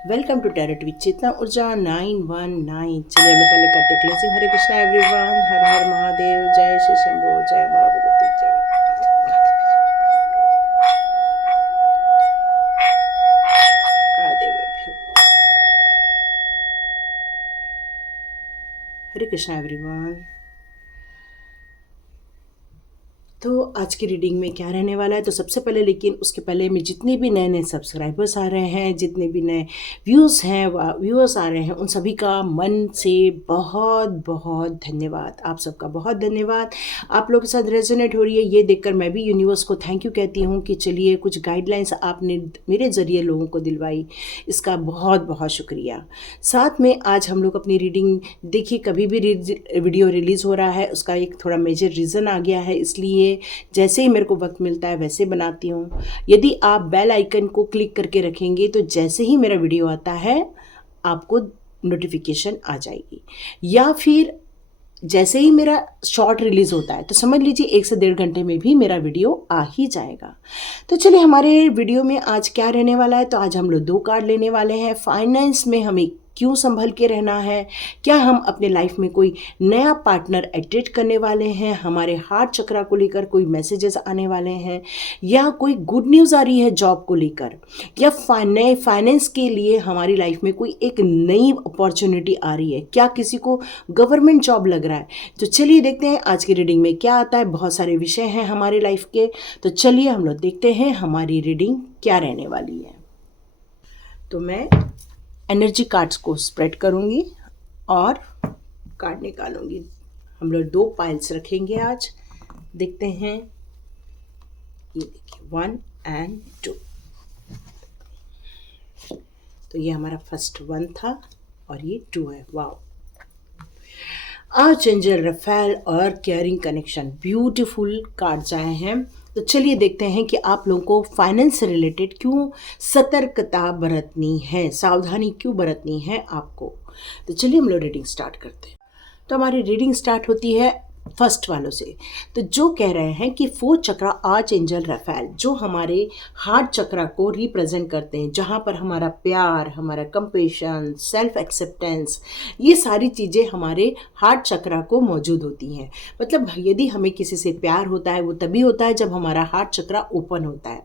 Welcome to tarot with चेतना ऊर्जा 919। चलिए हम लोग पहले करते क्लेंजिंग। हरे कृष्णा एवरीवन, हर हर महादेव, जय श्री शंभो, जय मां भगवती, जय महादेव। हरे कृष्णा एवरीवन। तो आज की रीडिंग में क्या रहने वाला है, तो सबसे पहले लेकिन उसके पहले में जितने भी नए नए सब्सक्राइबर्स आ रहे हैं, जितने भी नए व्यूअर्स आ रहे हैं, उन सभी का मन से बहुत बहुत धन्यवाद। आप सबका बहुत धन्यवाद। आप लोगों के साथ रेजोनेट हो रही है ये देखकर मैं भी यूनिवर्स को थैंक यू कहती हूँ कि चलिए कुछ गाइडलाइंस आपने मेरे ज़रिए लोगों को दिलवाई, इसका बहुत बहुत शुक्रिया। साथ में आज हम लोग अपनी रीडिंग देखिए, कभी भी वीडियो रिलीज़ हो रहा है उसका एक थोड़ा मेजर रीज़न आ गया है, इसलिए जैसे ही मेरे को वक्त मिलता है वैसे बनाती हूँ। यदि आप बेल आइकन को क्लिक करके रखेंगे तो जैसे ही मेरा वीडियो आता है आपको नोटिफिकेशन आ जाएगी, या फिर जैसे ही मेरा शॉर्ट रिलीज़ होता है तो समझ लीजिए 1 से 1.5 घंटे में भी मेरा वीडियो आ ही जाएगा। तो चलिए हमारे वीडियो में आज क्या रहने वाला है, तो आज हम लोग 2 कार्ड लेने वाले हैं। फाइनेंस में हमें क्यों संभल के रहना है, क्या हम अपने लाइफ में कोई नया पार्टनर अट्रैक्ट करने वाले हैं, हमारे हार्ट चक्रा को लेकर कोई मैसेजेस आने वाले हैं, या कोई गुड न्यूज़ आ रही है जॉब को लेकर, या फाइनेंस के लिए हमारी लाइफ में कोई एक नई अपॉर्चुनिटी आ रही है, क्या किसी को गवर्नमेंट जॉब लग रहा है। तो चलिए देखते हैं आज की रीडिंग में क्या आता है। बहुत सारे विषय हैं हमारे लाइफ के, तो चलिए हम लोग देखते हैं हमारी रीडिंग क्या रहने वाली है। तो मैं एनर्जी कार्ड्स को स्प्रेड करूंगी और कार्ड निकालूंगी। हम लोग 2 पाइल्स रखेंगे आज। देखते हैं, ये देखिए 1 और 2। तो ये हमारा फर्स्ट 1 था और ये 2 है। वाओ, आर्चएंजल रफेल और केयरिंग कनेक्शन, ब्यूटीफुल कार्ड्स आए हैं। तो चलिए देखते हैं कि आप लोगों को फाइनेंस से रिलेटेड क्यों सतर्कता बरतनी है, सावधानी क्यों बरतनी है आपको। तो चलिए हम लोग रीडिंग स्टार्ट करते हैं। तो हमारी रीडिंग स्टार्ट होती है फर्स्ट वालों से। तो जो कह रहे हैं कि 4 चक्रा आर्चएंजल रफेल जो हमारे हार्ट चक्रा को रिप्रेजेंट करते हैं, जहाँ पर हमारा प्यार, हमारा कंपेशन, सेल्फ एक्सेप्टेंस, ये सारी चीज़ें हमारे हार्ट चक्रा को मौजूद होती हैं। मतलब यदि हमें किसी से प्यार होता है वो तभी होता है जब हमारा हार्ट चक्रा ओपन होता है,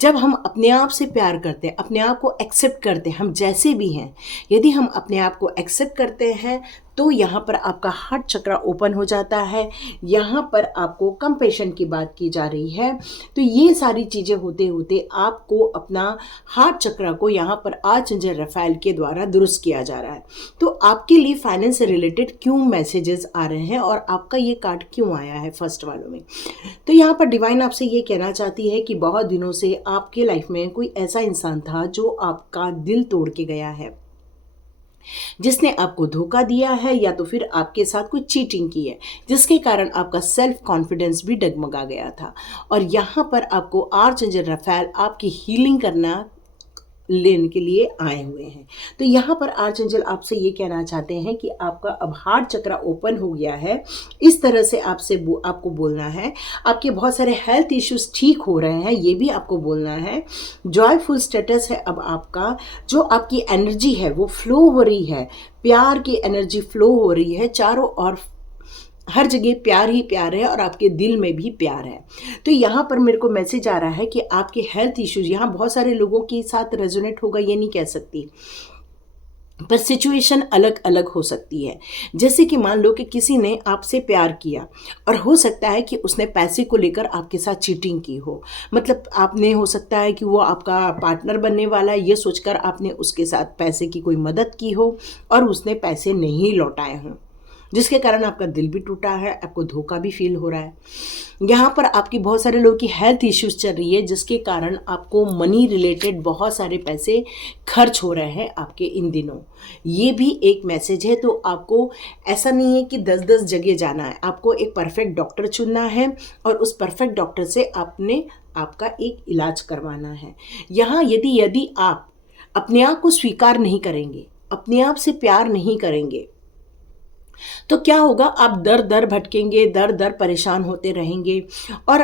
जब हम अपने आप से प्यार करते हैं, अपने आप को एक्सेप्ट करते हैं, हम जैसे भी हैं। यदि हम अपने आप को एक्सेप्ट करते हैं तो यहाँ पर आपका हार्ट चक्रा ओपन हो जाता है। यहाँ पर आपको कंपैशन की बात की जा रही है। तो ये सारी चीज़ें होते होते आपको अपना हार्ट चक्रा को यहाँ पर आर्चएंजल रफेल के द्वारा दुरुस्त किया जा रहा है। तो आपके लिए फाइनेंस से रिलेटेड क्यों मैसेजेस आ रहे हैं और आपका ये कार्ड क्यों आया है फर्स्ट वालों में। तो यहाँ पर डिवाइन आपसे ये कहना चाहती है कि बहुत दिनों से आपके लाइफ में कोई ऐसा इंसान था जो आपका दिल तोड़ के गया है, जिसने आपको धोखा दिया है, या तो फिर आपके साथ कोई चीटिंग की है, जिसके कारण आपका सेल्फ कॉन्फिडेंस भी डगमगा गया था। और यहाँ पर आपको आर्चएंजल रफेल आपकी हीलिंग करना लेने के लिए आए हुए हैं। तो यहाँ पर आर्चएंजल आपसे ये कहना चाहते हैं कि आपका अब हार्ट चक्रा ओपन हो गया है। इस तरह से आपको बोलना है। आपके बहुत सारे हेल्थ इश्यूज ठीक हो रहे हैं, ये भी आपको बोलना है। जॉयफुल स्टेटस है अब आपका, जो आपकी एनर्जी है वो फ्लो हो रही है, प्यार की एनर्जी फ्लो हो रही है, चारों ओर हर जगह प्यार ही प्यार है और आपके दिल में भी प्यार है। तो यहाँ पर मेरे को मैसेज आ रहा है कि आपके हेल्थ इश्यूज, यहाँ बहुत सारे लोगों के साथ रेजोनेट होगा ये नहीं कह सकती, पर सिचुएशन अलग अलग हो सकती है। जैसे कि मान लो कि किसी ने आपसे प्यार किया और हो सकता है कि उसने पैसे को लेकर आपके साथ चीटिंग की हो। मतलब आपने, हो सकता है कि वो आपका पार्टनर बनने वाला है ये सोचकर आपने उसके साथ पैसे की कोई मदद की हो और उसने पैसे नहीं लौटाए हों, जिसके कारण आपका दिल भी टूटा है, आपको धोखा भी फील हो रहा है। यहाँ पर आपकी बहुत सारे लोगों की हेल्थ इश्यूज चल रही है, जिसके कारण आपको मनी रिलेटेड बहुत सारे पैसे खर्च हो रहे हैं आपके इन दिनों। ये भी एक मैसेज है। तो आपको ऐसा नहीं है कि 10-10 जगह जाना है, आपको एक परफेक्ट डॉक्टर चुनना है और उस परफेक्ट डॉक्टर से आपका एक इलाज करवाना है। यहाँ यदि आप अपने आप को स्वीकार नहीं करेंगे, अपने आप से प्यार नहीं करेंगे, तो क्या होगा, आप दर दर भटकेंगे, दर दर परेशान होते रहेंगे और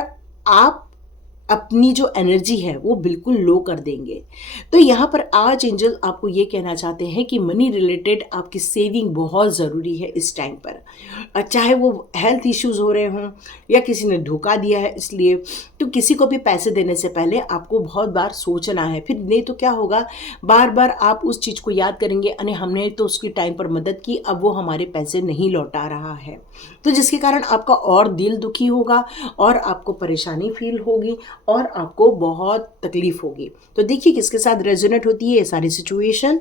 आप अपनी जो एनर्जी है वो बिल्कुल लो कर देंगे। तो यहाँ पर आज एंजल आपको ये कहना चाहते हैं कि मनी रिलेटेड आपकी सेविंग बहुत ज़रूरी है इस टाइम पर। चाहे वो हेल्थ इश्यूज हो रहे हों या किसी ने धोखा दिया है इसलिए, तो किसी को भी पैसे देने से पहले आपको बहुत बार सोचना है। फिर नहीं तो क्या होगा, बार बार आप उस चीज़ को याद करेंगे, अरे हमने तो उसकी टाइम पर मदद की, अब वो हमारे पैसे नहीं लौटा रहा है, तो जिसके कारण आपका और दिल दुखी होगा और आपको परेशानी फील होगी और आपको बहुत तकलीफ होगी। तो देखिए किसके साथ रेजोनेट होती है ये सारी सिचुएशन।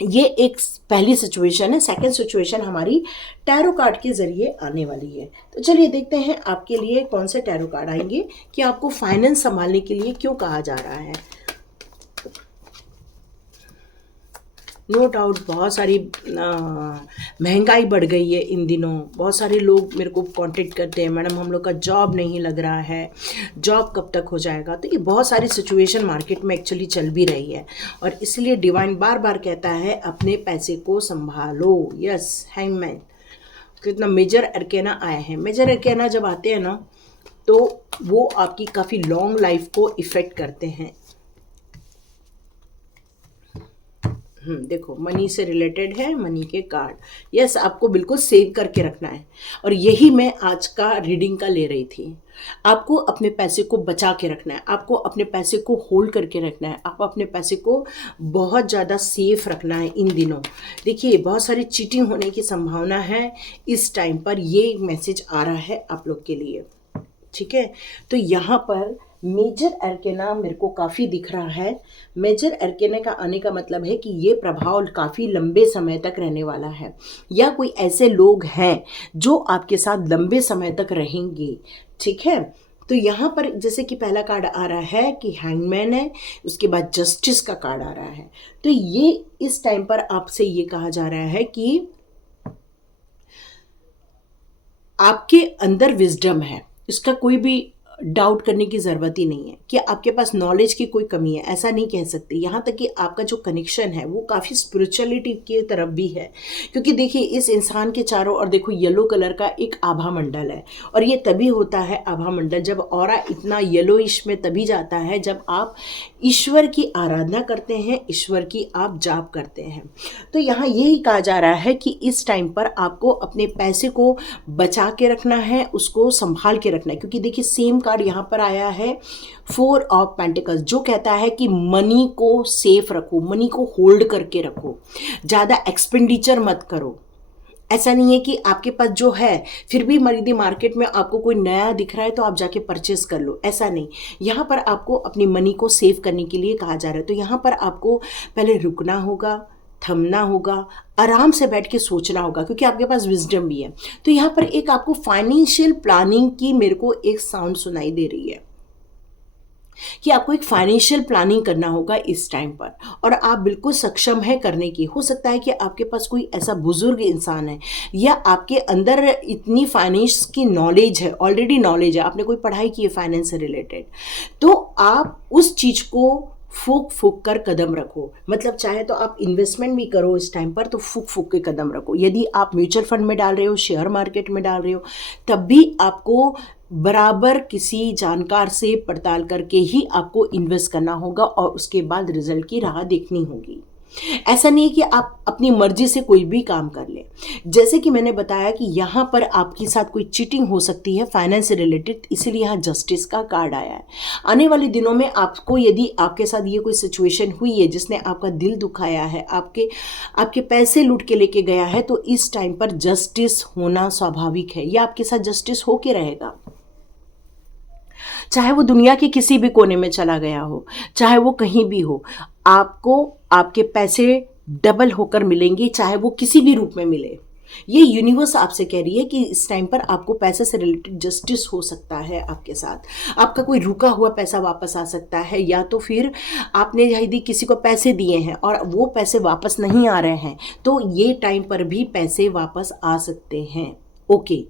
ये एक पहली सिचुएशन है। सेकंड सिचुएशन हमारी टैरो कार्ड के ज़रिए आने वाली है। तो चलिए देखते हैं आपके लिए कौन से टैरो कार्ड आएंगे कि आपको फाइनेंस संभालने के लिए क्यों कहा जा रहा है। नो डाउट बहुत सारी महंगाई बढ़ गई है इन दिनों। बहुत सारे लोग मेरे को कांटेक्ट करते हैं, मैडम हम लोग का जॉब नहीं लग रहा है, जॉब कब तक हो जाएगा। तो ये बहुत सारी सिचुएशन मार्केट में एक्चुअली चल भी रही है और इसलिए डिवाइन बार बार कहता है अपने पैसे को संभालो। यस, हैंगमैन कितना मेजर अरकेना आए हैं। मेजर अरकेना जब आते हैं ना तो वो आपकी काफ़ी लॉन्ग लाइफ को इफ़ेक्ट करते हैं। देखो मनी से रिलेटेड है, मनी के कार्ड। यस, आपको बिल्कुल सेव करके रखना है और यही मैं आज का रीडिंग का ले रही थी। आपको अपने पैसे को बचा के रखना है, आपको अपने पैसे को होल्ड करके रखना है, आप अपने पैसे को बहुत ज़्यादा सेफ रखना है इन दिनों। देखिए बहुत सारी चीटिंग होने की संभावना है इस टाइम पर, ये मैसेज आ रहा है आप लोग के लिए। ठीक है, तो यहाँ पर मेजर एरकेना मेरे को काफ़ी दिख रहा है। मेजर एरकेना का आने का मतलब है कि ये प्रभाव काफ़ी लंबे समय तक रहने वाला है या कोई ऐसे लोग हैं जो आपके साथ लंबे समय तक रहेंगे। ठीक है, तो यहाँ पर जैसे कि पहला कार्ड आ रहा है कि हैंगमैन है, उसके बाद जस्टिस का कार्ड आ रहा है। तो ये इस टाइम पर आपसे ये कहा जा रहा है कि आपके अंदर विजडम है, इसका कोई भी डाउट करने की ज़रूरत ही नहीं है कि आपके पास नॉलेज की कोई कमी है, ऐसा नहीं कह सकते। यहाँ तक कि आपका जो कनेक्शन है वो काफ़ी स्पिरिचुअलिटी की तरफ भी है, क्योंकि देखिए इस इंसान के चारों ओर देखो येलो कलर का एक आभा मंडल है और ये तभी होता है आभा मंडल जब ऑरा इतना येलोइश में तभी जाता है जब आप ईश्वर की आराधना करते हैं, ईश्वर की आप जाप करते हैं। तो यहाँ यही कहा जा रहा है कि इस टाइम पर आपको अपने पैसे को बचा के रखना है, उसको संभाल के रखना है, क्योंकि देखिए सेम कार्ड यहाँ पर आया है 4 ऑफ पेंटिकल्स जो कहता है कि मनी को सेफ रखो, मनी को होल्ड करके रखो, ज़्यादा एक्सपेंडिचर मत करो। ऐसा नहीं है कि आपके पास जो है फिर भी यदि मार्केट में आपको कोई नया दिख रहा है तो आप जाके परचेस कर लो, ऐसा नहीं। यहाँ पर आपको अपनी मनी को सेव करने के लिए कहा जा रहा है। तो यहाँ पर आपको पहले रुकना होगा, थमना होगा, आराम से बैठ के सोचना होगा, क्योंकि आपके पास विजडम भी है। तो यहाँ पर एक आपको फाइनेंशियल प्लानिंग की मेरे को एक साउंड सुनाई दे रही है कि आपको एक फाइनेंशियल प्लानिंग करना होगा इस टाइम पर और आप बिल्कुल सक्षम है करने की। हो सकता है कि आपके पास कोई ऐसा बुजुर्ग इंसान है या आपके अंदर इतनी फाइनेंस की नॉलेज है, ऑलरेडी नॉलेज है, आपने कोई पढ़ाई की है फाइनेंस से रिलेटेड, तो आप उस चीज़ को फूक फूक कर कदम रखो। मतलब चाहे तो आप इन्वेस्टमेंट भी करो इस टाइम पर, तो फूक फूक के कदम रखो। यदि आप म्यूचुअल फंड में डाल रहे हो, शेयर मार्केट में डाल रहे हो, तब भी आपको बराबर किसी जानकार से पड़ताल करके ही आपको इन्वेस्ट करना होगा और उसके बाद रिजल्ट की राह देखनी होगी। ऐसा नहीं है कि आप अपनी मर्जी से कोई भी काम कर लें। जैसे कि मैंने बताया कि यहाँ पर आपके साथ कोई चीटिंग हो सकती है फाइनेंस से रिलेटेड, इसीलिए यहाँ जस्टिस का कार्ड आया है। आने वाले दिनों में आपको यदि आपके साथ ये कोई सिचुएशन हुई है जिसने आपका दिल दुखाया है, आपके पैसे लूट के लेके गया है, तो इस टाइम पर जस्टिस होना स्वाभाविक है। यह आपके साथ जस्टिस होके रहेगा, चाहे वो दुनिया के किसी भी कोने में चला गया हो, चाहे वो कहीं भी हो, आपको आपके पैसे डबल होकर मिलेंगे, चाहे वो किसी भी रूप में मिले। ये यूनिवर्स आपसे कह रही है कि इस टाइम पर आपको पैसे से रिलेटेड जस्टिस हो सकता है आपके साथ। आपका कोई रुका हुआ पैसा वापस आ सकता है, या तो फिर आपने यदि किसी को पैसे दिए हैं और वो पैसे वापस नहीं आ रहे हैं, तो ये टाइम पर भी पैसे वापस आ सकते हैं। ओके,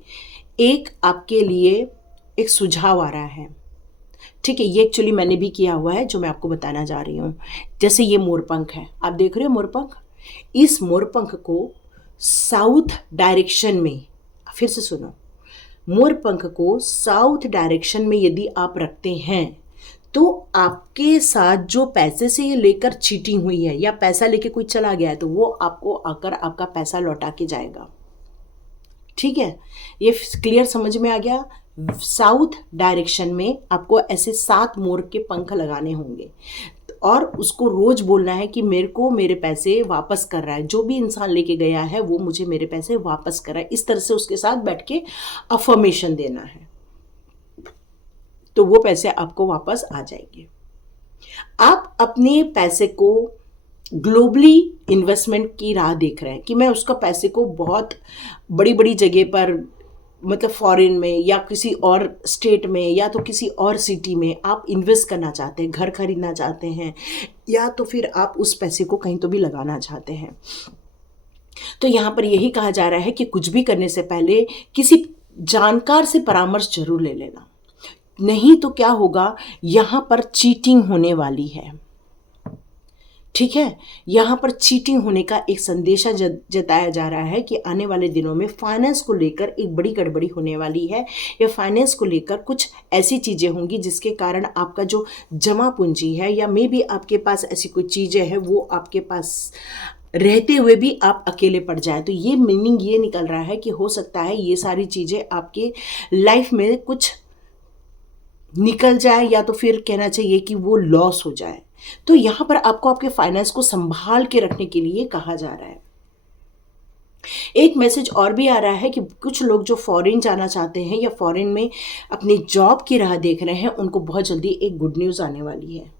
एक आपके लिए एक सुझाव आ रहा है। ठीक है, ये एक्चुअली मैंने भी किया हुआ है जो मैं आपको बताना जा रही हूँ। जैसे ये मोरपंख है, आप देख रहे हो मोरपंख, इस मोरपंख को साउथ डायरेक्शन में, फिर से सुनो, मोर पंख को साउथ डायरेक्शन में यदि आप रखते हैं तो आपके साथ जो पैसे से ये लेकर चीटिंग हुई है या पैसा लेके कोई चला गया है तो वो आपको आकर आपका पैसा लौटा के जाएगा। ठीक है, ये क्लियर समझ में आ गया। साउथ डायरेक्शन में आपको ऐसे 7 मोर के पंख लगाने होंगे और उसको रोज बोलना है कि मेरे को मेरे पैसे वापस कर रहा है, जो भी इंसान लेके गया है वो मुझे मेरे पैसे वापस कर रहा है। इस तरह से उसके साथ बैठ के अफर्मेशन देना है, तो वो पैसे आपको वापस आ जाएंगे। आप अपने पैसे को ग्लोबली इन्वेस्टमेंट की राह देख रहे हैं कि मैं उसका पैसे को बहुत बड़ी बड़ी जगह पर, मतलब फॉरेन में या किसी और स्टेट में या तो किसी और सिटी में आप इन्वेस्ट करना चाहते हैं, घर खरीदना चाहते हैं, या तो फिर आप उस पैसे को कहीं तो भी लगाना चाहते हैं। तो यहाँ पर यही कहा जा रहा है कि कुछ भी करने से पहले किसी जानकार से परामर्श जरूर ले लेना, नहीं तो क्या होगा, यहाँ पर चीटिंग होने वाली है। ठीक है, यहाँ पर चीटिंग होने का एक संदेशा जताया जा रहा है कि आने वाले दिनों में फाइनेंस को लेकर एक बड़ी गड़बड़ी होने वाली है, या फाइनेंस को लेकर कुछ ऐसी चीज़ें होंगी जिसके कारण आपका जो जमा पूंजी है या मे बी आपके पास ऐसी कोई चीज़ें हैं वो आपके पास रहते हुए भी आप अकेले पड़ जाए। तो ये मीनिंग ये निकल रहा है कि हो सकता है ये सारी चीज़ें आपके लाइफ में कुछ निकल जाए या तो फिर कहना चाहिए कि वो लॉस हो जाए। तो यहाँ पर आपको आपके फाइनेंस को संभाल के रखने के लिए कहा जा रहा है। एक मैसेज और भी आ रहा है कि कुछ लोग जो फॉरेन जाना चाहते हैं या फॉरेन में अपनी जॉब की राह देख रहे हैं, उनको बहुत जल्दी एक गुड न्यूज़ आने वाली है।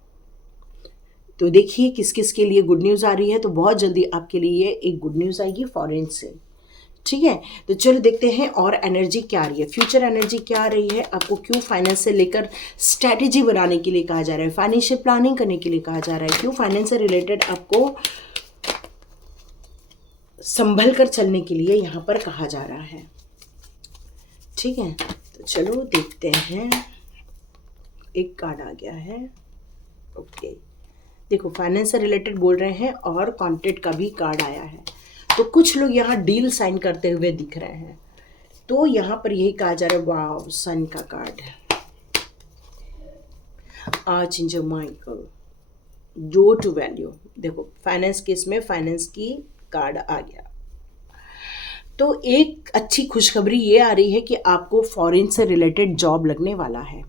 तो देखिए किस किस के लिए गुड न्यूज़ आ रही है। तो बहुत जल्दी आपके लिए एक गुड न्यूज़ आएगी फॉरेन से। ठीक है, तो चलो देखते हैं और एनर्जी क्या आ रही है, फ्यूचर एनर्जी क्या आ रही है आपको, क्यों फाइनेंस से लेकर स्ट्रैटेजी बनाने के लिए कहा जा रहा है, फाइनेंशियल प्लानिंग करने के लिए कहा जा रहा है, क्यों फाइनेंस से रिलेटेड आपको संभल कर चलने के लिए यहाँ पर कहा जा रहा है। ठीक है, तो चलो देखते हैं। एक कार्ड आ गया है। ओके, देखो फाइनेंस से रिलेटेड बोल रहे हैं और कॉन्ट्रैक्ट का भी कार्ड आया है। तो कुछ लोग यहाँ डील साइन करते हुए दिख रहे हैं। तो यहाँ पर यही कहा जा रहा है, वाव, सन का कार्ड है, आर्चएंजल माइकल, डो टू वैल्यू। देखो फाइनेंस केस में फाइनेंस की कार्ड आ गया। तो एक अच्छी खुशखबरी ये आ रही है कि आपको फॉरेन से रिलेटेड जॉब लगने वाला है।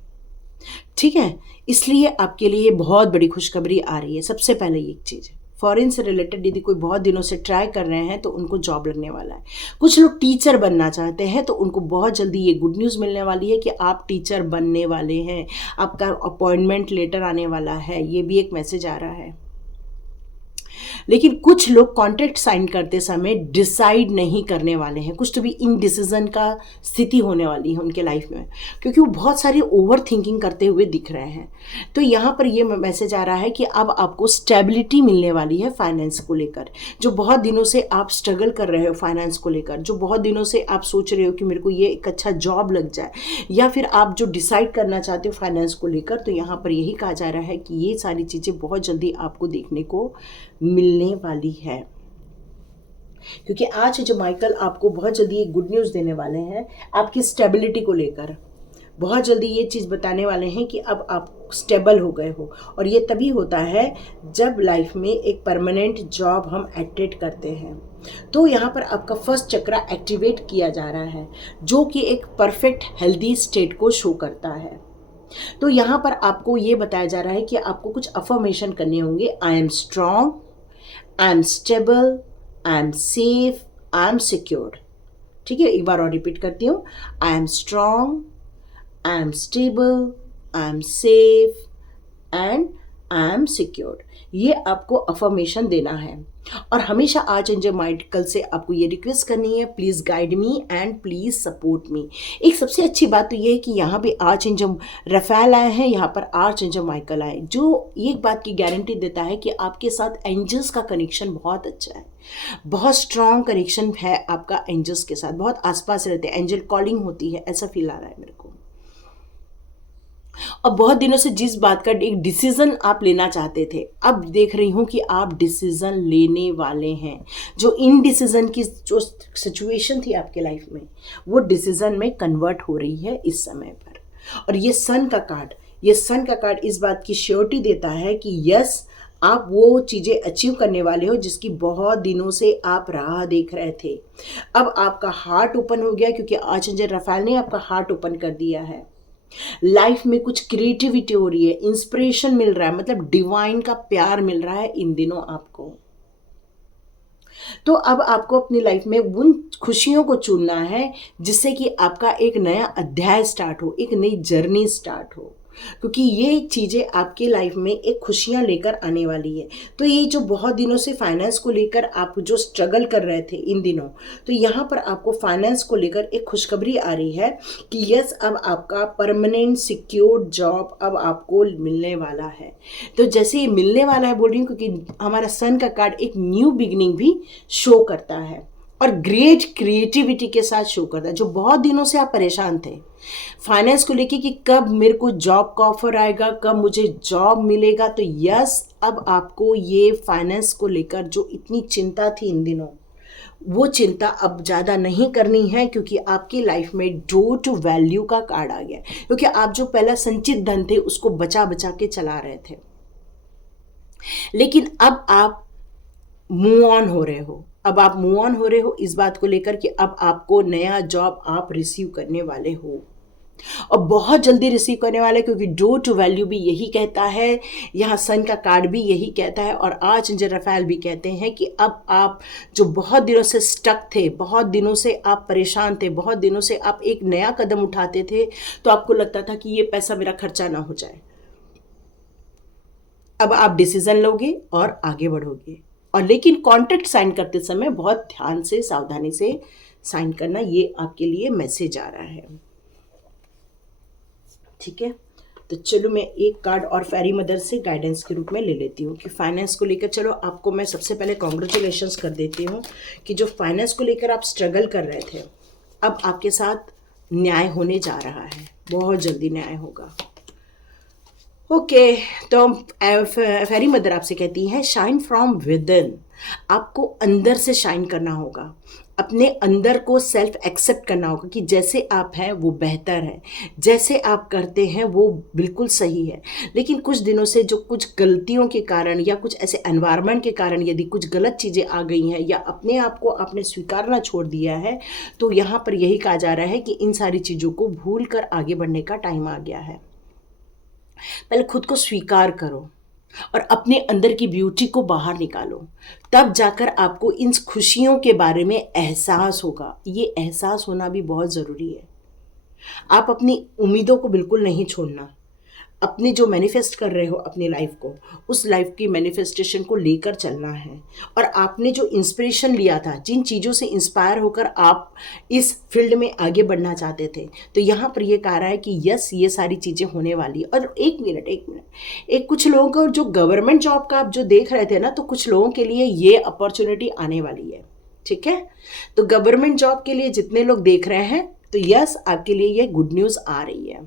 ठीक है, इसलिए आपके लिए बहुत बड़ी खुशखबरी आ रही है। सबसे पहले एक चीज़, फॉरेन से रिलेटेड यदि कोई बहुत दिनों से ट्राई कर रहे हैं तो उनको जॉब लगने वाला है। कुछ लोग टीचर बनना चाहते हैं तो उनको बहुत जल्दी ये गुड न्यूज़ मिलने वाली है कि आप टीचर बनने वाले हैं, आपका अपॉइंटमेंट लेटर आने वाला है, ये भी एक मैसेज आ रहा है। लेकिन कुछ लोग कॉन्ट्रैक्ट साइन करते समय डिसाइड नहीं करने वाले हैं, कुछ तो भी इनडिसीजन का स्थिति होने वाली है उनके लाइफ में, क्योंकि वो बहुत सारी ओवर थिंकिंग करते हुए दिख रहे हैं। तो यहाँ पर ये मैसेज आ रहा है कि अब आपको स्टेबिलिटी मिलने वाली है फाइनेंस को लेकर। जो बहुत दिनों से आप स्ट्रगल कर रहे हो फाइनेंस को लेकर, जो बहुत दिनों से आप सोच रहे हो कि मेरे को ये एक अच्छा जॉब लग जाए, या फिर आप जो डिसाइड करना चाहते हो फाइनेंस को लेकर, तो यहाँ पर यही कहा जा रहा है कि ये सारी चीज़ें बहुत जल्दी आपको देखने को मिलने वाली है। क्योंकि आज जो माइकल आपको बहुत जल्दी एक गुड न्यूज़ देने वाले हैं आपकी स्टेबिलिटी को लेकर। बहुत जल्दी ये चीज़ बताने वाले हैं कि अब आप स्टेबल हो गए हो, और ये तभी होता है जब लाइफ में एक परमानेंट जॉब हम एटेड करते हैं। तो यहाँ पर आपका फर्स्ट चक्रा एक्टिवेट किया जा रहा है, जो कि एक परफेक्ट हेल्दी स्टेट को शो करता है। तो यहाँ पर आपको ये बताया जा रहा है कि आपको कुछ अफर्मेशन करने होंगे। I am strong, I am stable, I am safe, I am secured. ठीक है, एक बार और रिपीट करती हूँ। I am strong, I am stable, I am safe and I am secured. ये आपको अफर्मेशन देना है, और हमेशा आर्चएंजल माइकल से आपको ये रिक्वेस्ट करनी है, please guide me and please support me. एक सबसे अच्छी बात तो ये है कि यहाँ पे आर्चएंजल रफेल आए हैं, यहाँ पर आर्चएंजल माइकल आए, जो एक बात की गारंटी देता है कि आपके साथ एंजल्स का कनेक्शन बहुत अच्छा है, बहुत स्ट्रॉन्ग कनेक्शन है आपका एंजल्स के साथ, बहुत आसपास रहते हैं, एंजल कॉलिंग होती है, ऐसा फील आ रहा है मेरे को। और बहुत दिनों से जिस बात का एक डिसीजन आप लेना चाहते थे, अब देख रही हूँ कि आप डिसीजन लेने वाले हैं। जो इनडिसीजन की जो सिचुएशन थी आपके लाइफ में, वो डिसीजन में कन्वर्ट हो रही है इस समय पर। और ये सन का कार्ड इस बात की श्योरिटी देता है कि यस, आप वो चीज़ें अचीव करने वाले हो जिसकी बहुत दिनों से आप राह देख रहे थे। अब आपका हार्ट ओपन हो गया, क्योंकि आर्चएंजल रफाएल ने आपका हार्ट ओपन कर दिया है। लाइफ में कुछ क्रिएटिविटी हो रही है, इंस्पिरेशन मिल रहा है, मतलब डिवाइन का प्यार मिल रहा है इन दिनों आपको। तो अब आपको अपनी लाइफ में उन खुशियों को चुनना है जिससे कि आपका एक नया अध्याय स्टार्ट हो, एक नई जर्नी स्टार्ट हो, क्योंकि ये चीज़ें आपकी लाइफ में एक खुशियाँ लेकर आने वाली है। तो ये जो बहुत दिनों से फाइनेंस को लेकर आप जो स्ट्रगल कर रहे थे इन दिनों, तो यहाँ पर आपको फाइनेंस को लेकर एक खुशखबरी आ रही है कि यस, अब आपका परमानेंट सिक्योर जॉब अब आपको मिलने वाला है। तो जैसे ये मिलने वाला है बोल रही हूँ, क्योंकि हमारा सन का कार्ड एक न्यू बिगिनिंग भी शो करता है और ग्रेट क्रिएटिविटी के साथ शो करता है। जो बहुत दिनों से आप परेशान थे फाइनेंस को लेके कि कब मेरे को जॉब का ऑफर आएगा, कब मुझे जॉब मिलेगा, तो यस, अब आपको ये फाइनेंस को लेकर जो इतनी चिंता थी इन दिनों, वो चिंता अब ज़्यादा नहीं करनी है, क्योंकि आपकी लाइफ में डो टू वैल्यू का कार्ड आ गया। क्योंकि आप जो पहला संचित धन थे उसको बचा बचा के चला रहे थे, लेकिन अब आप मूव ऑन हो रहे हो। अब आप मूव ऑन हो रहे हो इस बात को लेकर कि अब आपको नया जॉब आप रिसीव करने वाले हो, और बहुत जल्दी रिसीव करने वाले, क्योंकि डो टू वैल्यू भी यही कहता है, यहाँ सन का कार्ड भी यही कहता है, और आर्चएंजल रफाएल भी कहते हैं कि अब आप जो बहुत दिनों से स्टक थे, बहुत दिनों से आप परेशान थे, बहुत दिनों से आप एक नया कदम उठाते थे तो आपको लगता था कि ये पैसा मेरा खर्चा ना हो जाए, अब आप डिसीजन लोगे और आगे बढ़ोगे। और लेकिन कॉन्ट्रैक्ट साइन करते समय बहुत ध्यान से, सावधानी से साइन करना, ये आपके लिए मैसेज आ रहा है। ठीक है, तो चलो मैं एक कार्ड और फेरी मदर से गाइडेंस के रूप में ले लेती हूँ कि फाइनेंस को लेकर। चलो आपको मैं सबसे पहले कॉन्ग्रेचुलेशंस कर देती हूँ कि जो फाइनेंस को लेकर आप स्ट्रगल कर रहे थे, अब आपके साथ न्याय होने जा रहा है, बहुत जल्दी न्याय होगा। ओके, तो फेरी मदर आपसे कहती है शाइन फ्रॉम विद इन। आपको अंदर से शाइन करना होगा, अपने अंदर को सेल्फ एक्सेप्ट करना होगा कि जैसे आप हैं वो बेहतर है, जैसे आप करते हैं वो बिल्कुल सही है। लेकिन कुछ दिनों से जो कुछ गलतियों के कारण या कुछ ऐसे एनवायरनमेंट के कारण यदि कुछ गलत चीज़ें आ गई हैं या अपने आप को आपने स्वीकारना छोड़ दिया है, तो यहाँ पर यही कहा जा रहा है कि इन सारी चीज़ों को भूल कर आगे बढ़ने का टाइम आ गया है। पहले खुद को स्वीकार करो और अपने अंदर की ब्यूटी को बाहर निकालो, तब जाकर आपको इन खुशियों के बारे में एहसास होगा। ये एहसास होना भी बहुत ज़रूरी है। आप अपनी उम्मीदों को बिल्कुल नहीं छोड़ना, अपने जो मैनिफेस्ट कर रहे हो अपनी लाइफ को, उस लाइफ की मैनिफेस्टेशन को लेकर चलना है। और आपने जो इंस्पिरेशन लिया था, जिन चीज़ों से इंस्पायर होकर आप इस फील्ड में आगे बढ़ना चाहते थे, तो यहाँ पर ये कह रहा है कि यस, ये सारी चीज़ें होने वाली। और एक मिनट एक कुछ लोगों को जो गवर्नमेंट जॉब का आप जो देख रहे थे ना, तो कुछ लोगों के लिए ये अपॉर्चुनिटी आने वाली है। ठीक है, तो गवर्नमेंट जॉब के लिए जितने लोग देख रहे हैं, तो यस, आपके लिए ये गुड न्यूज़ आ रही है।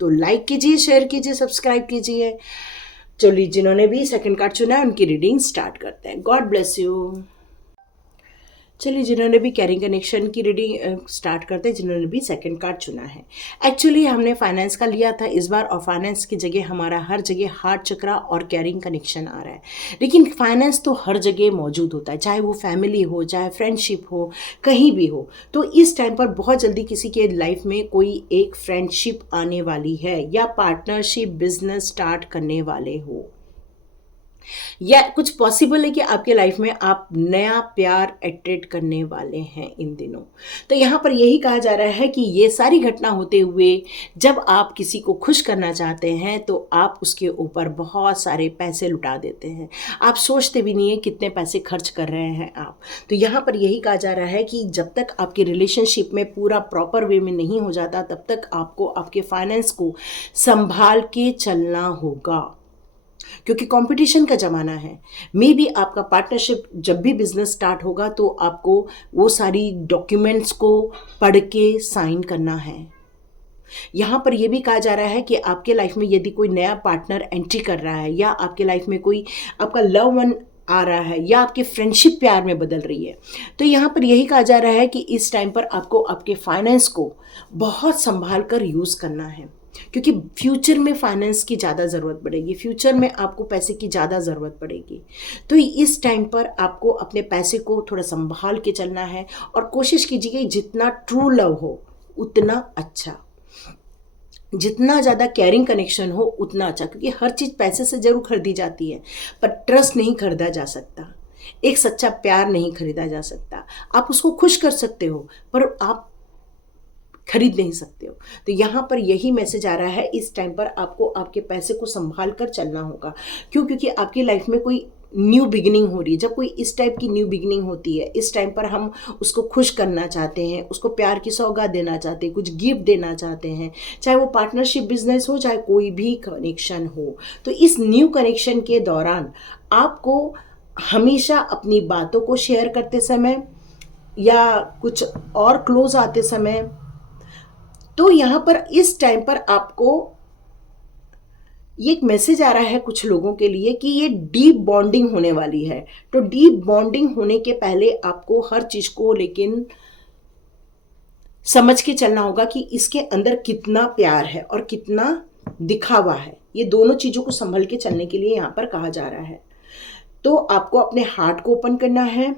तो लाइक कीजिए, शेयर कीजिए, सब्सक्राइब कीजिए। चलिए, जिन्होंने भी सेकंड कार्ड चुना है उनकी रीडिंग स्टार्ट करते हैं। God bless you. चलिए, जिन्होंने भी कैरिंग कनेक्शन की रीडिंग स्टार्ट करते हैं, जिन्होंने भी सेकंड कार्ड चुना है। एक्चुअली हमने फाइनेंस का लिया था इस बार, और फाइनेंस की जगह हमारा हर जगह हार्ट चक्रा और कैरिंग कनेक्शन आ रहा है। लेकिन फाइनेंस तो हर जगह मौजूद होता है, चाहे वो फैमिली हो, चाहे फ्रेंडशिप हो, कहीं भी हो। तो इस टाइम पर बहुत जल्दी किसी के लाइफ में कोई एक फ्रेंडशिप आने वाली है, या पार्टनरशिप, बिजनेस स्टार्ट करने वाले हो, या कुछ पॉसिबल है कि आपके लाइफ में आप नया प्यार अट्रैक्ट करने वाले हैं इन दिनों। तो यहाँ पर यही कहा जा रहा है कि ये सारी घटना होते हुए जब आप किसी को खुश करना चाहते हैं तो आप उसके ऊपर बहुत सारे पैसे लुटा देते हैं। आप सोचते भी नहीं है कितने पैसे खर्च कर रहे हैं आप। तो यहाँ पर यही कहा जा रहा है कि जब तक आपके रिलेशनशिप में पूरा प्रॉपर वे में नहीं हो जाता, तब तक आपको आपके फाइनेंस को संभाल के चलना होगा, क्योंकि कंपटीशन का ज़माना है। मे बी आपका पार्टनरशिप जब भी बिजनेस स्टार्ट होगा तो आपको वो सारी डॉक्यूमेंट्स को पढ़ के साइन करना है। यहाँ पर यह भी कहा जा रहा है कि आपके लाइफ में यदि कोई नया पार्टनर एंट्री कर रहा है, या आपके लाइफ में कोई आपका लव वन आ रहा है, या आपकी फ्रेंडशिप प्यार में बदल रही है, तो यहाँ पर यही कहा जा रहा है कि इस टाइम पर आपको आपके फाइनेंस को बहुत संभाल कर यूज़ करना है, क्योंकि फ्यूचर में फाइनेंस की ज़्यादा ज़रूरत पड़ेगी, फ्यूचर में आपको पैसे की ज़्यादा ज़रूरत पड़ेगी। तो इस टाइम पर आपको अपने पैसे को थोड़ा संभाल के चलना है, और कोशिश कीजिए जितना ट्रू लव हो उतना अच्छा, जितना ज़्यादा केयरिंग कनेक्शन हो उतना अच्छा, क्योंकि हर चीज़ पैसे से ज़रूर खरीदी जाती है, पर ट्रस्ट नहीं खरीदा जा सकता, एक सच्चा प्यार नहीं खरीदा जा सकता। आप उसको खुश कर सकते हो, पर आप खरीद नहीं सकते हो। तो यहाँ पर यही मैसेज आ रहा है, इस टाइम पर आपको आपके पैसे को संभाल कर चलना होगा। क्यों? क्योंकि आपकी लाइफ में कोई न्यू बिगिनिंग हो रही है। जब कोई इस टाइप की न्यू बिगिनिंग होती है, इस टाइम पर हम उसको खुश करना चाहते हैं, उसको प्यार की सौगात देना चाहते हैं, कुछ गिफ्ट देना चाहते हैं, चाहे वो पार्टनरशिप बिजनेस हो, चाहे कोई भी कनेक्शन हो। तो इस न्यू कनेक्शन के दौरान आपको हमेशा अपनी बातों को शेयर करते समय या कुछ और क्लोज आते समय, तो यहाँ पर इस टाइम पर आपको ये एक मैसेज आ रहा है कुछ लोगों के लिए कि ये डीप बॉन्डिंग होने वाली है। तो डीप बॉन्डिंग होने के पहले आपको हर चीज को लेकिन समझ के चलना होगा कि इसके अंदर कितना प्यार है और कितना दिखावा है। ये दोनों चीजों को संभल के चलने के लिए यहाँ पर कहा जा रहा है। तो आपको अपने हार्ट को ओपन करना है,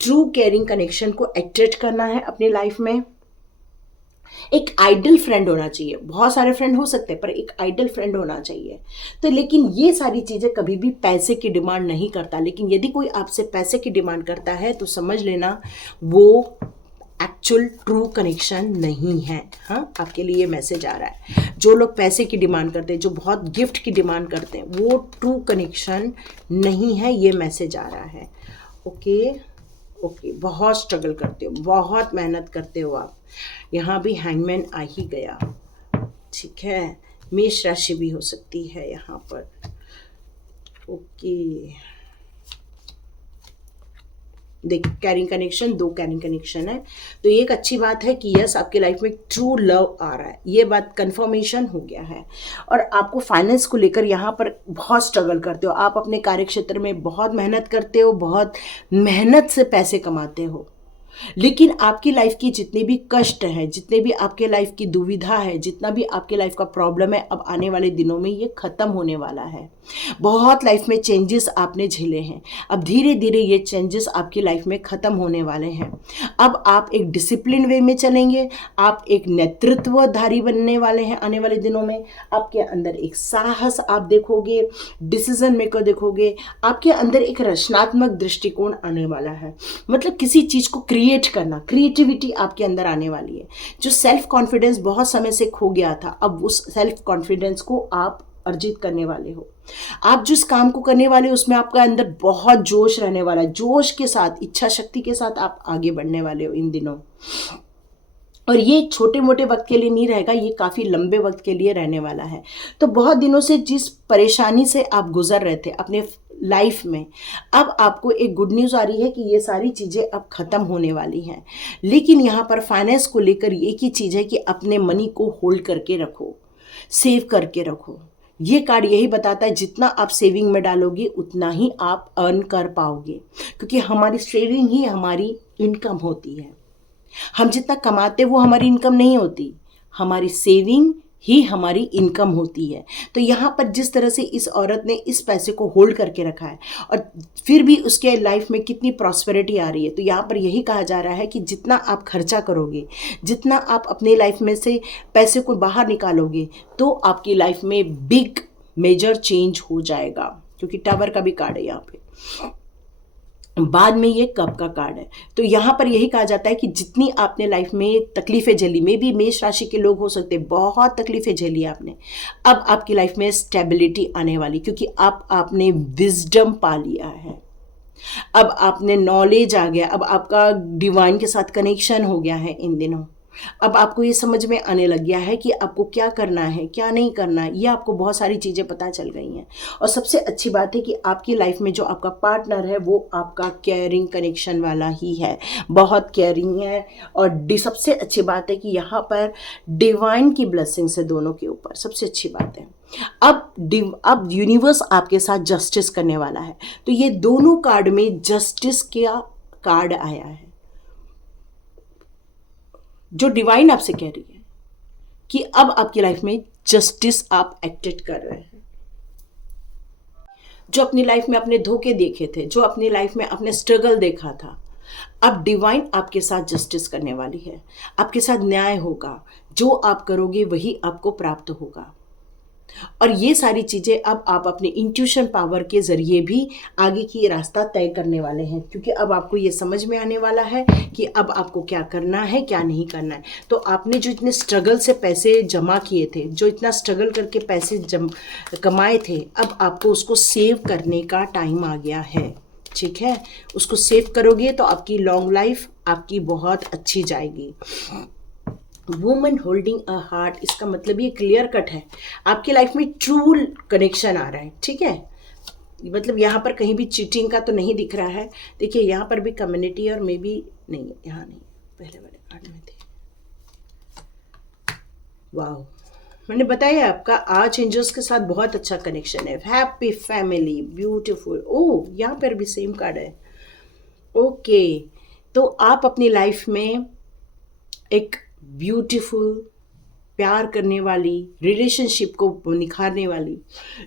ट्रू केयरिंग कनेक्शन को अट्रैक्ट करना है अपनी लाइफ में। एक आइडल फ्रेंड होना चाहिए, बहुत सारे फ्रेंड हो सकते हैं पर एक आइडल फ्रेंड होना चाहिए। तो लेकिन ये सारी चीज़ें कभी भी पैसे की डिमांड नहीं करता, लेकिन यदि कोई आपसे पैसे की डिमांड करता है तो समझ लेना वो एक्चुअल ट्रू कनेक्शन नहीं है। हाँ, आपके लिए ये मैसेज आ रहा है। जो लोग पैसे की डिमांड करते हैं, जो बहुत गिफ्ट की डिमांड करते हैं, वो ट्रू कनेक्शन नहीं है, ये मैसेज आ रहा है। ओके, बहुत स्ट्रगल करते हो, बहुत मेहनत करते हो आप। यहाँ भी हैंगमैन आ ही गया, ठीक है। मेष राशि भी हो सकती है यहाँ पर। ओके, देखिए कैरिंग कनेक्शन, 2 कैरिंग कनेक्शन है। तो ये एक अच्छी बात है कि यस, आपके लाइफ में ट्रू लव आ रहा है, ये बात कंफर्मेशन हो गया है। और आपको फाइनेंस को लेकर यहाँ पर बहुत स्ट्रगल करते हो, आप अपने कार्य क्षेत्र में बहुत मेहनत करते हो, बहुत मेहनत से पैसे कमाते हो, लेकिन आपकी लाइफ की जितने भी कष्ट हैं, जितने भी आपके लाइफ की दुविधा है, जितना भी आपके लाइफ का प्रॉब्लम है, अब आने वाले दिनों में ये खत्म होने वाला है। बहुत लाइफ में चेंजेस आपने झेले हैं, अब धीरे धीरे ये चेंजेस आपकी लाइफ में खत्म होने वाले हैं। अब आप एक डिसिप्लिन वे में चलेंगे, आप एक नेतृत्वधारी बनने वाले हैं। आने वाले दिनों में आपके अंदर एक साहस आप देखोगे, डिसीजन मेकर देखोगे, आपके अंदर एक रचनात्मक दृष्टिकोण आने वाला है। मतलब किसी चीज को क्रिएट करना, क्रिएटिविटी आपके अंदर आने वाली है। जो सेल्फ कॉन्फिडेंस बहुत समय से खो गया था, अब उस सेल्फ कॉन्फिडेंस को आप अर्जित करने वाले हो। आप जिस काम को करने वाले हो उसमें आपका अंदर बहुत जोश रहने वाला है, जोश के साथ, इच्छा शक्ति के साथ आप आगे बढ़ने वाले हो इन दिनों। और ये छोटे मोटे वक्त के लिए नहीं रहेगा, ये काफ़ी लंबे वक्त के लिए रहने वाला है। तो बहुत दिनों से जिस परेशानी से आप गुजर रहे थे अपने लाइफ में, अब आपको एक गुड न्यूज़ आ रही है कि ये सारी चीज़ें अब ख़त्म होने वाली हैं। लेकिन यहाँ पर फाइनेंस को लेकर एक ही चीज़ है कि अपने मनी को होल्ड करके रखो, सेव करके रखो। ये कार्ड यही बताता है जितना आप सेविंग में डालोगे उतना ही आप अर्न कर पाओगे, क्योंकि हमारी सेविंग ही हमारी इनकम होती है। हम जितना कमाते वो हमारी इनकम नहीं होती, हमारी सेविंग ही हमारी इनकम होती है। तो यहाँ पर जिस तरह से इस औरत ने इस पैसे को होल्ड करके रखा है और फिर भी उसके लाइफ में कितनी प्रॉस्पेरिटी आ रही है, तो यहाँ पर यही कहा जा रहा है कि जितना आप खर्चा करोगे, जितना आप अपने लाइफ में से पैसे को बाहर निकालोगे, तो आपकी लाइफ में बिग मेजर चेंज हो जाएगा। क्योंकि टावर का भी कार्ड है यहाँ पे, बाद में ये कप का कार्ड है। तो यहाँ पर यही कहा जाता है कि जितनी आपने लाइफ में तकलीफें झेली, में भी मेष राशि के लोग हो सकते हैं, बहुत तकलीफें झेली आपने, अब आपकी लाइफ में स्टेबिलिटी आने वाली, क्योंकि अब आपने विजडम पा लिया है, अब आपने नॉलेज आ गया, अब आपका डिवाइन के साथ कनेक्शन हो गया है इन दिनों। अब आपको ये समझ में आने लग गया है कि आपको क्या करना है, क्या नहीं करना है, ये आपको बहुत सारी चीज़ें पता चल गई हैं। और सबसे अच्छी बात है कि आपकी लाइफ में जो आपका पार्टनर है वो आपका केयरिंग कनेक्शन वाला ही है, बहुत केयरिंग है। और सबसे अच्छी बात है कि यहाँ पर डिवाइन की ब्लेसिंग्स है दोनों के ऊपर, सबसे अच्छी बात है। अब यूनिवर्स आपके साथ जस्टिस करने वाला है। तो ये दोनों कार्ड में जस्टिस का कार्ड आया है, जो डिवाइन आपसे कह रही है कि अब आपकी लाइफ में जस्टिस आप एक्टेड कर रहे हैं। जो अपनी लाइफ में अपने धोखे देखे थे, जो अपनी लाइफ में अपने स्ट्रगल देखा था, अब डिवाइन आपके साथ जस्टिस करने वाली है, आपके साथ न्याय होगा। जो आप करोगे वही आपको प्राप्त होगा। और ये सारी चीज़ें अब आप अपने इंट्यूशन पावर के ज़रिए भी आगे की रास्ता तय करने वाले हैं, क्योंकि अब आपको ये समझ में आने वाला है कि अब आपको क्या करना है, क्या नहीं करना है। तो आपने जो इतने स्ट्रगल से पैसे जमा किए थे, जो इतना स्ट्रगल करके पैसे कमाए थे, अब आपको उसको सेव करने का टाइम आ गया है। ठीक है, उसको सेव करोगे तो आपकी लॉन्ग लाइफ आपकी बहुत अच्छी जाएगी। वुमन होल्डिंग अ हार्ट, इसका मतलब ये क्लियर कट है, आपकी लाइफ में ट्रू कनेक्शन आ रहा है। ठीक है, मतलब यहाँ पर कहीं भी चीटिंग का तो नहीं दिख रहा है। देखिए यहाँ पर भी कम्युनिटी और मे बी नहीं, यहाँ नहीं, पहले वाले कार्ड में थे। वाह, मैंने बताया आपका आर्च एंजल्स के साथ बहुत अच्छा कनेक्शन है। Happy family, beautiful. ओह, यहाँ पर भी सेम कार्ड है। ओके, तो आप अपनी लाइफ में एक ब्यूटीफुल, प्यार करने वाली, रिलेशनशिप को निखारने वाली,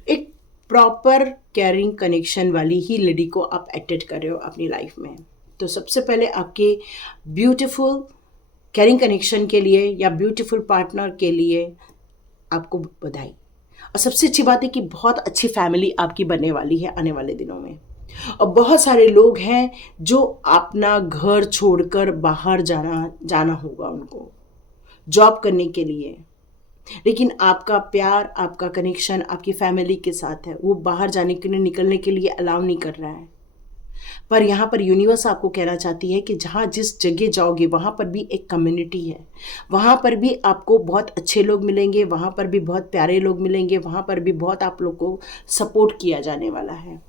एक प्रॉपर केयरिंग कनेक्शन वाली ही लेडी को आप अटेंड कर रहे हो अपनी लाइफ में। तो सबसे पहले आपके ब्यूटीफुल केयरिंग कनेक्शन के लिए या ब्यूटीफुल पार्टनर के लिए आपको बधाई। और सबसे अच्छी बात है कि बहुत अच्छी फैमिली आपकी बनने वाली है आने वाले दिनों में। और बहुत सारे लोग हैं जो अपना घर छोड़कर बाहर जाना होगा उनको जॉब करने के लिए, लेकिन आपका प्यार, आपका कनेक्शन आपकी फैमिली के साथ है, वो बाहर जाने के लिए, निकलने के लिए अलाउ नहीं कर रहा है। पर यहाँ पर यूनिवर्स आपको कहना चाहती है कि जहाँ जिस जगह जाओगे वहाँ पर भी एक कम्युनिटी है, वहाँ पर भी आपको बहुत अच्छे लोग मिलेंगे, वहाँ पर भी बहुत प्यारे लोग मिलेंगे, वहाँ पर भी बहुत आप लोग को सपोर्ट किया जाने वाला है।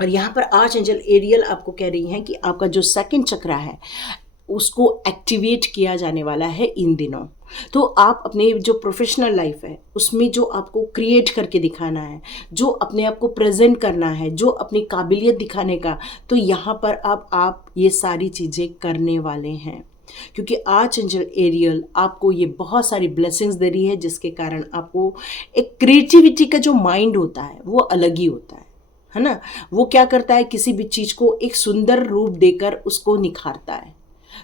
और यहाँ पर आर्च एंजल एरियल आपको कह रही हैं कि आपका जो सेकंड चक्रा है उसको एक्टिवेट किया जाने वाला है इन दिनों। तो आप अपने जो प्रोफेशनल लाइफ है उसमें जो आपको क्रिएट करके दिखाना है, जो अपने आप को प्रेजेंट करना है, जो अपनी काबिलियत दिखाने का, तो यहाँ पर अब आप ये सारी चीज़ें करने वाले हैं, क्योंकि आर्च एंजल एरियल आपको ये बहुत सारी ब्लेसिंग्स दे रही है, जिसके कारण आपको एक क्रिएटिविटी का जो माइंड होता है वो अलग ही होता है ना। वो क्या करता है, किसी भी चीज़ को एक सुंदर रूप देकर उसको निखारता है।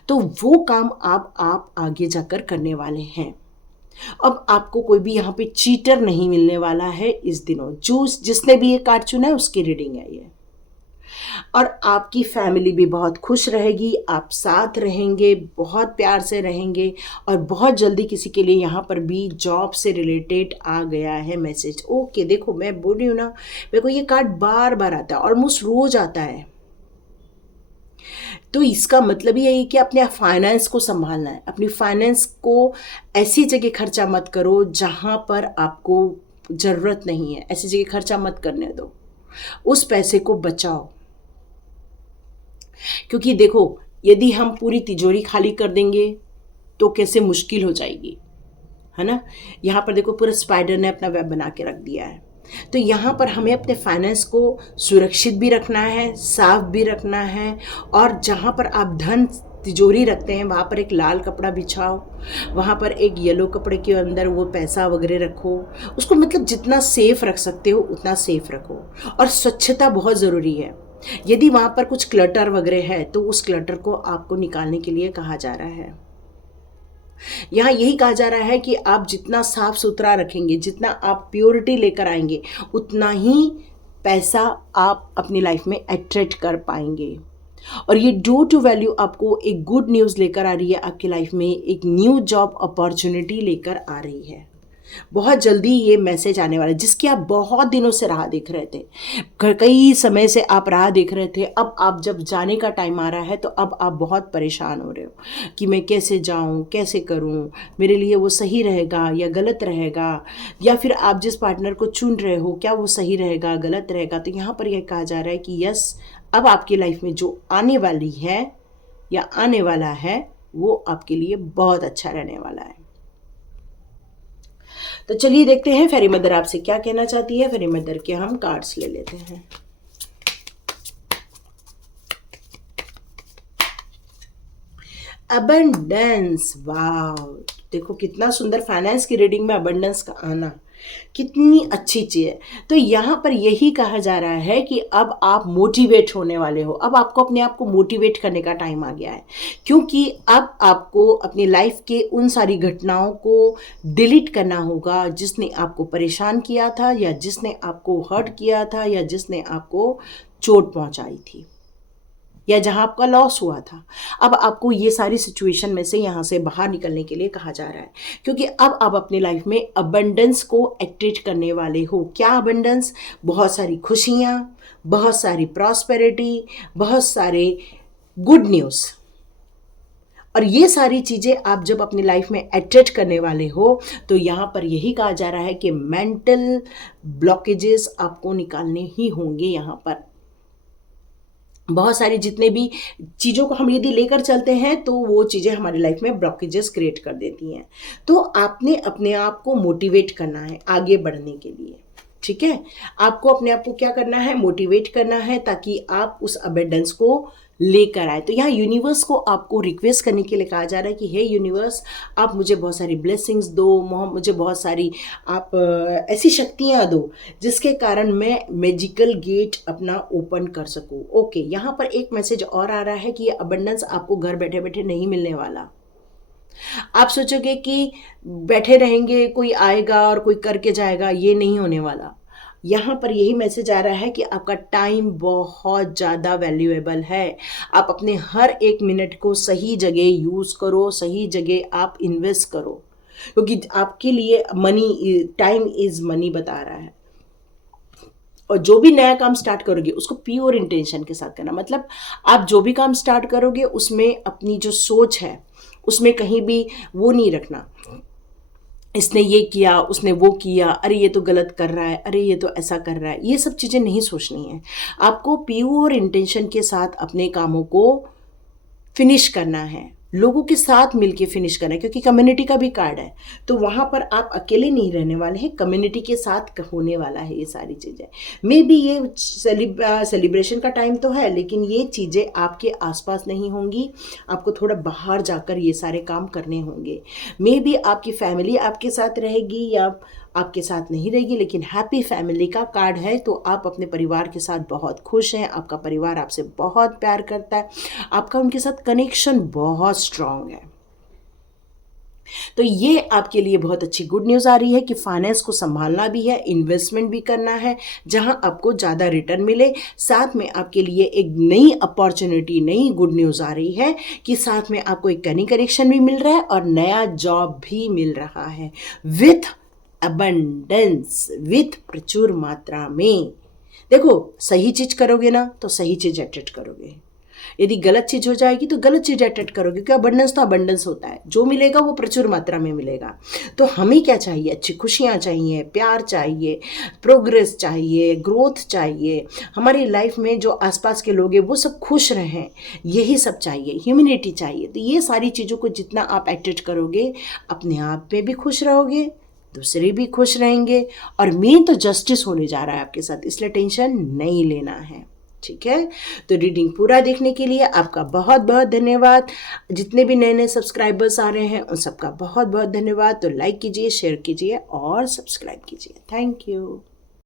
तो वो काम आप आगे जाकर करने वाले हैं। अब आपको कोई भी यहाँ पे चीटर नहीं मिलने वाला है इस दिनों। जो जिसने भी ये कार्ड चुना है उसकी रीडिंग है ये। और आपकी फैमिली भी बहुत खुश रहेगी, आप साथ रहेंगे, बहुत प्यार से रहेंगे। और बहुत जल्दी किसी के लिए यहाँ पर भी जॉब से रिलेटेड आ गया है मैसेज। ओके, देखो मैं बोल रही हूँ ना, मेरे को ये कार्ड बार बार आता है, ऑलमोस्ट रोज आता है। तो इसका मतलब ये है कि अपने फाइनेंस को संभालना है। अपनी फाइनेंस को ऐसी जगह खर्चा मत करो जहाँ पर आपको ज़रूरत नहीं है, ऐसी जगह खर्चा मत करने दो, उस पैसे को बचाओ। क्योंकि देखो, यदि हम पूरी तिजोरी खाली कर देंगे तो कैसे मुश्किल हो जाएगी, है ना। यहाँ पर देखो पूरा स्पाइडर ने अपना वेब बना के रख दिया है। तो यहाँ पर हमें अपने फाइनेंस को सुरक्षित भी रखना है, साफ भी रखना है। और जहाँ पर आप धन तिजोरी रखते हैं वहाँ पर एक लाल कपड़ा बिछाओ, वहाँ पर एक येलो कपड़े के अंदर वो पैसा वगैरह रखो। उसको मतलब जितना सेफ रख सकते हो उतना सेफ रखो। और स्वच्छता बहुत ज़रूरी है। यदि वहाँ पर कुछ क्लटर वगैरह है तो उस क्लटर को आपको निकालने के लिए कहा जा रहा है। यहाँ यही कहा जा रहा है कि आप जितना साफ सुथरा रखेंगे, जितना आप प्योरिटी लेकर आएंगे, उतना ही पैसा आप अपनी लाइफ में अट्रैक्ट कर पाएंगे। और ये डू टू वैल्यू आपको एक गुड न्यूज़ लेकर आ रही है, आपकी लाइफ में एक न्यू जॉब अपॉर्चुनिटी लेकर आ रही है। बहुत जल्दी ये मैसेज आने वाला है, जिसकी आप बहुत दिनों से राह देख रहे थे। कई समय से आप राह देख रहे थे, अब आप जब जाने का टाइम आ रहा है तो अब आप बहुत परेशान हो रहे हो कि मैं कैसे जाऊं, कैसे करूं, मेरे लिए वो सही रहेगा या गलत रहेगा, या फिर आप जिस पार्टनर को चुन रहे हो क्या वो सही रहेगा, गलत रहेगा। तो यहाँ पर यह कहा जा रहा है कि यस, अब आपकी लाइफ में जो आने वाली है या आने वाला है वो आपके लिए बहुत अच्छा रहने वाला है। तो चलिए देखते हैं फेरी मदर आपसे क्या कहना चाहती है। फेरी मदर के हम कार्ड्स ले लेते हैं। अबंडेंस, वाह, देखो कितना सुंदर फाइनेंस की रीडिंग में अबंडेंस का आना, कितनी अच्छी चीज़ है। तो यहाँ पर यही कहा जा रहा है कि अब आप मोटिवेट होने वाले हो, अब आपको अपने आप को मोटिवेट करने का टाइम आ गया है, क्योंकि अब आपको अपनी लाइफ के उन सारी घटनाओं को डिलीट करना होगा जिसने आपको परेशान किया था, या जिसने आपको हर्ट किया था, या जिसने आपको चोट पहुंचाई थी, या जहां आपका लॉस हुआ था। अब आपको ये सारी सिचुएशन में से यहाँ से बाहर निकलने के लिए कहा जा रहा है, क्योंकि अब आप अपनी लाइफ में अबंडेंस को एक्टिवेट करने वाले हो। क्या अबंडेंस? बहुत सारी खुशियाँ, बहुत सारी प्रॉस्पेरिटी, बहुत सारे गुड न्यूज़। और ये सारी चीज़ें आप जब अपनी लाइफ में अट्रैक्ट करने वाले हो तो यहाँ पर यही कहा जा रहा है कि मेंटल ब्लॉकेजेस आपको निकालने ही होंगे। यहाँ पर बहुत सारी जितने भी चीज़ों को हम यदि लेकर चलते हैं तो वो चीज़ें हमारी लाइफ में ब्लॉकेजेस क्रिएट कर देती हैं। तो आपने अपने आप को मोटिवेट करना है आगे बढ़ने के लिए, ठीक है। आपको अपने आप को क्या करना है? मोटिवेट करना है, ताकि आप उस अबेंडेंस को लेकर आए। तो यहाँ यूनिवर्स को आपको रिक्वेस्ट करने के लिए कहा जा रहा है कि हे यूनिवर्स, आप मुझे बहुत सारी ब्लेसिंग्स दो, मुझे बहुत सारी आप ऐसी शक्तियाँ दो जिसके कारण मैं मैजिकल गेट अपना ओपन कर सकूँ। ओके, यहाँ पर एक मैसेज और आ रहा है कि ये अबंडेंस आपको घर बैठे बैठे नहीं मिलने वाला। आप सोचोगे कि बैठे रहेंगे, कोई आएगा और कोई करके जाएगा, ये नहीं होने वाला। यहाँ पर यही मैसेज आ रहा है कि आपका टाइम बहुत ज़्यादा वैल्यूएबल है। आप अपने हर एक मिनट को सही जगह यूज़ करो, सही जगह आप इन्वेस्ट करो, क्योंकि आपके लिए मनी, टाइम इज़ मनी बता रहा है। और जो भी नया काम स्टार्ट करोगे उसको प्योर इंटेंशन के साथ करना। मतलब आप जो भी काम स्टार्ट करोगे उसमें अपनी जो सोच है उसमें कहीं भी वो नहीं रखना, इसने ये किया, उसने वो किया, अरे ये तो गलत कर रहा है, अरे ये तो ऐसा कर रहा है, ये सब चीज़ें नहीं सोचनी है। आपको प्योर इंटेंशन के साथ अपने कामों को फिनिश करना है, लोगों के साथ मिलके फिनिश करना है, क्योंकि कम्युनिटी का भी कार्ड है। तो वहाँ पर आप अकेले नहीं रहने वाले हैं, कम्युनिटी के साथ होने वाला है ये सारी चीज़ें। मे बी ये सेलिब्रेशन का टाइम तो है, लेकिन ये चीज़ें आपके आसपास नहीं होंगी, आपको थोड़ा बाहर जाकर ये सारे काम करने होंगे। मे बी आपकी फैमिली आपके साथ रहेगी या आपके साथ नहीं रहेगी, लेकिन हैप्पी फैमिली का कार्ड है। तो आप अपने परिवार के साथ बहुत खुश हैं, आपका परिवार आपसे बहुत प्यार करता है, आपका उनके साथ कनेक्शन बहुत स्ट्रांग है। तो ये आपके लिए बहुत अच्छी गुड न्यूज़ आ रही है कि फाइनेंस को संभालना भी है, इन्वेस्टमेंट भी करना है जहां आपको ज़्यादा रिटर्न मिले। साथ में आपके लिए एक नई अपॉर्चुनिटी, नई गुड न्यूज़ आ रही है कि साथ में आपको एक कनी कनेक्शन भी मिल रहा है और नया जॉब भी मिल रहा है विथ अबंडेंस, विथ प्रचुर मात्रा में। देखो, सही चीज करोगे ना तो सही चीज अट्रैक्ट करोगे, यदि गलत चीज हो जाएगी तो गलत चीज अट्रैक्ट करोगे, क्योंकि अबंडेंस तो अबंडेंस होता है, जो मिलेगा वो प्रचुर मात्रा में मिलेगा। तो हमें क्या चाहिए? अच्छी खुशियाँ चाहिए, प्यार चाहिए, प्रोग्रेस चाहिए, ग्रोथ चाहिए, हमारी लाइफ में जो आसपास के लोग हैं वो सब खुश रहें, यही सब चाहिए, ह्यूमैनिटी चाहिए। तो ये सारी चीज़ों को जितना आप अट्रैक्ट करोगे, अपने आप में भी खुश रहोगे, दूसरे भी खुश रहेंगे, और मेन तो जस्टिस होने जा रहा है आपके साथ, इसलिए टेंशन नहीं लेना है, ठीक है। तो रीडिंग पूरा देखने के लिए आपका बहुत बहुत धन्यवाद। जितने भी नए नए सब्सक्राइबर्स आ रहे हैं उन सबका बहुत बहुत धन्यवाद। तो लाइक कीजिए, शेयर कीजिए और सब्सक्राइब कीजिए। Thank you.